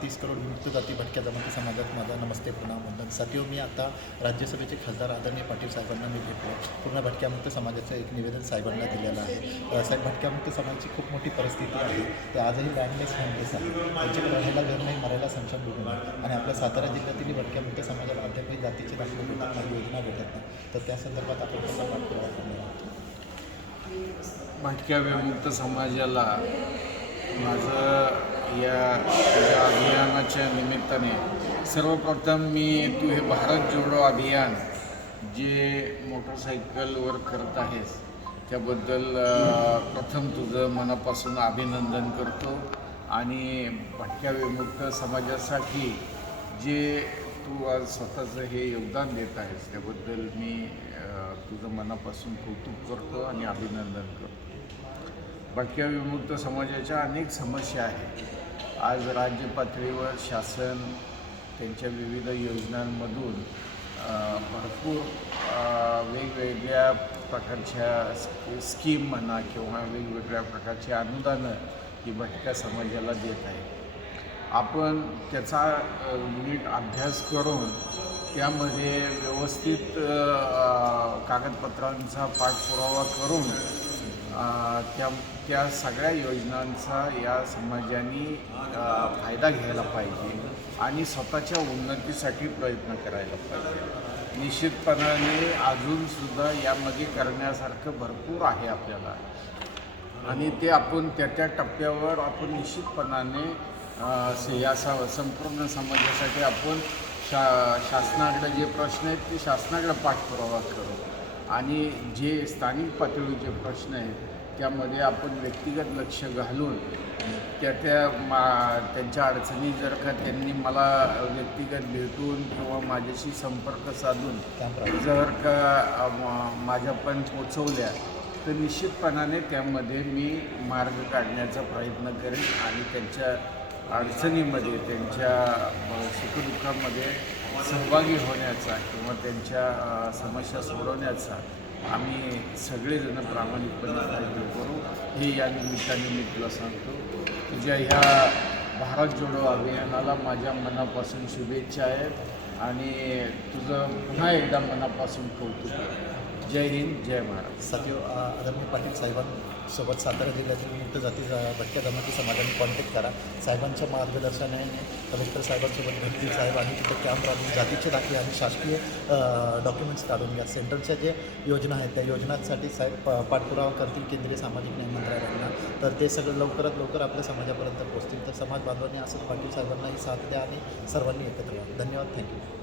30 करोड विमुक्त जाती भटक्या जमाती समाजात माझा नमस्ते प्रणाम वंदन. साथियो, मी आता राज्यसभेचे खासदार आदरणीय पाटील साहेबांना मी भेटलो. पूर्ण भटक्यामुक्त समाजाचं एक निवेदन साहेबांना दिलेलं आहे. साहेब, भटक्यामुक्त समाजाची खूप मोठी परिस्थिती आहे. ते आजही लँडलेस होमलेस आहे. त्यांच्याकडे राहायला घर नाही, मरायला सक्षम भेटू नये. आणि आपल्या सातारा जिल्ह्यातील भटक्यामुक्त समाजाला अद्यापही जातीचे दाखले भेटत नाही, योजना भेटत नाही. तर त्या संदर्भात आपण कसा पाठपुरावा करणार आहोत? भटक्या विमुक्त समाजाला माझं या अभियानाच्या निमित्ताने सर्वप्रथम मी तू हे भारत जोडो अभियान जे मोटरसायकलवर करत आहेस त्याबद्दल प्रथम तुझं मनापासून अभिनंदन करतो. आणि भटक्या विमुक्त समाजासाठी जे तू आज स्वतःचं हे योगदान देत आहेस त्याबद्दल मी तुझं मनापासून कौतुक करतो आणि अभिनंदन करतो. भटक्या विमुक्त समाजाच्या अनेक समस्या आहेत. आज राज्य पातळीवर शासन त्यांच्या विविध योजनांमधून भरपूर वेगवेगळ्या प्रकारच्या स्कीम म्हणा किंवा वेगवेगळ्या प्रकारची अनुदानं ही भटक्या समाजाला देत आहे. आपण त्याचा नीट अभ्यास करून त्यामध्ये व्यवस्थित कागदपत्रांचा पाठपुरावा करून त्या सगळ्या योजनांचा या समाजाने फायदा घ्यायला पाहिजे आणि स्वतःच्या उन्नतीसाठी प्रयत्न करायला पाहिजे. निश्चितपणाने अजूनसुद्धा यामध्ये करण्यासारखं भरपूर आहे आपल्याला आणि ते आपण त्या टप्प्यावर आपण निश्चितपणाने या संपूर्ण समाजासाठी आपण शासनाकडे जे प्रश्न आहेत ते शासनाकडे पाठपुरावा करू आणि जे स्थानिक पातळीचे प्रश्न आहेत त्यामध्ये आपण व्यक्तिगत लक्ष घालून त्यांच्या अडचणी जर का त्यांनी मला व्यक्तिगत भेटून किंवा माझ्याशी संपर्क साधून जर का माझ्यापर्यंत पोचवल्या तर निश्चितपणाने त्यामध्ये मी मार्ग काढण्याचा प्रयत्न करेन आणि त्यांच्या अडचणीमध्ये त्यांच्या सुखदुःखामध्ये सहभागी होण्याचा किंवा त्यांच्या समस्या सोडवण्याचा आम्ही सगळेजण प्रामाणिकपणे प्रयत्न करू हे या निमित्ताने मी तुला सांगतो. तुझ्या ह्या भारत जोडो अभियानाला माझ्या मनापासून शुभेच्छा आहेत आणि तुझं पुन्हा एकदा मनापासून कौतुक आहे. जय हिंद, जय महाराष्ट्र. साथियो, आदरणीय पाटील साहेबांसोबत सातारा जिल्ह्यातील विमुक्त जाती भटक्या जमाती समाजाने कॉन्टॅक्ट करा. साहेबांच्या मार्गदर्शनाने कलेक्टर साहेबांसोबत भरती साहेब आणि तिथे कॅम्प राबवून जातीचे दाखले आणि शासकीय डॉक्युमेंट्स काढून घ्या. सेंट्रलच्या जे योजना आहेत त्या योजनांसाठी साहेब पाठपुरावा करतील केंद्रीय सामाजिक न्याय मंत्रालयाला. तर ते सगळं लवकरात लवकर आपल्या समाजापर्यंत पोहोचतील. तर समाज बांधवांनी असंच पाटील साहेबांनाही साथ द्या आणि सर्वांनी एकत्र व्हा. धन्यवाद. थँक्यू.